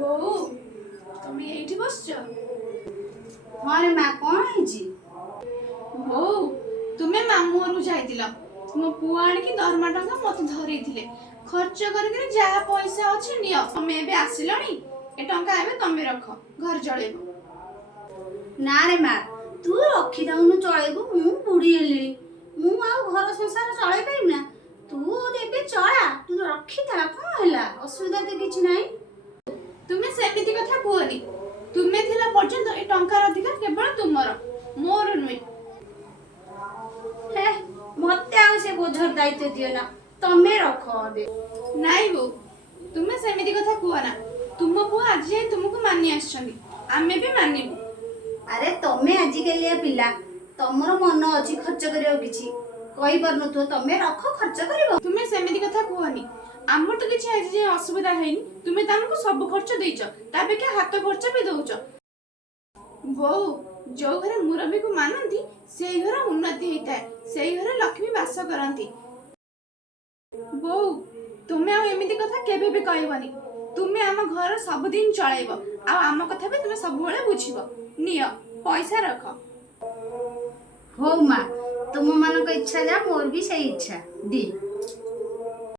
ବୋଉ ତମେ ଏଇଠି ବସିଛ? ହଁ ରେ ମା, କଣ ହେଇଛି? ବୋଉ ତୁମେ ମାମୁଁ ଘରକୁ ଯାଇଥିଲ, ମୋ ପୁଅ ଆଣିକି ଦରମା ଟଙ୍କା ମତେ ଧରେଇଥିଲେ। ଖର୍ଚ୍ଚ କରିକି ଯାହା ପଇସା ଅଛି ନିଅ। ତମେ ଏବେ ଆସିଲଣି, ଏ ଟଙ୍କା ଏବେ ତମେ ରଖ, ଘର ଚଳେଇବ। ନା ରେ ମା, ତୁ ରଖିଦଉନୁ ଚଳେଇବୁ। ମୁଁ ବୁଢୀ ହେଲିଣି, ମୁଁ ଆଉ ଘର ସଂସାର ଚଳେଇ ପାରିବି ନା? ତୁ ଏବେ ଚଳା, ତୁ ରଖିଥା, କଣ ହେଲା? ଅସୁବିଧା ତ କିଛି ନାହିଁ। ତୁମେ ସେମିତି କଥା କୁହନି। ତୁମେ ଥିଲା ପର୍ଯ୍ୟନ୍ତ ଏ ଟଙ୍କାର ଅଧିକାର କେବଳ ତୁମର, ମୋର ନୁହେଁ। ହେ, ମତେ ଆଉ ସେ ବୋଝର ଦାୟିତ୍ୱ ଦିଅ ନା, ତମେ ରଖ ଏବେ। ନାଇଁ ବୋଉ, ତୁମେ ସେମିତି କଥା କୁହନା। ତୁମ ପୁଅ ଆଜି ଯାଇ ତୁମକୁ ମାନି ଆସିଛନ୍ତି, ଆମେ ବି ମାନିବୁ। ଆରେ ତମେ ଆଜିକାଲିଆ ପିଲା, ତମର ମନ ଅଛି ଖର୍ଚ୍ଚ କରିବାକୁ, କିଛି କହିପାରୁନଥିବ, ତମେ ରଖ, ଖର୍ଚ୍ଚ କରିବ। ତୁମେ ସେମିତି କଥା କୁହନି। ଆମର ତ କିଛି ଆଜି ଯାଏ ଅସୁବିଧା ହେଇନି। ତୁମେ ତମକୁ ସବୁ ଖର୍ଚ୍ଚ ଦେଇଛ, ତା ଅପେକ୍ଷା ହାତ ଖର୍ଚ୍ଚ ବି ଦଉଛ। ବୋଉ, ଯୋଉ ଘରେ ମୁରବୀକୁ ମାନନ୍ତି ସେଇ ଘର ଉନ୍ନତି ହେଇଥାଏ, ସେଇ ଘରେ ଲକ୍ଷ୍ମୀ ବାସ କରନ୍ତି। ବୋଉ, ତୁମେ ଆଉ ଏମିତି କଥା କେବେ ବି କହିବନି। ତୁମେ ଆମ ଘର ସବୁଦିନ ଚଳେଇବ, ଆଉ ଆମ କଥା ବି ତୁମେ ସବୁବେଳେ ବୁଝିବ। ନିଅ, ପଇସା ରଖ। ହଉ ମା, ତୁମ ମାନଙ୍କ ଇଚ୍ଛା ଯାହା, ମୋର ବି ସେଇ ଇଚ୍ଛା। ଦେ।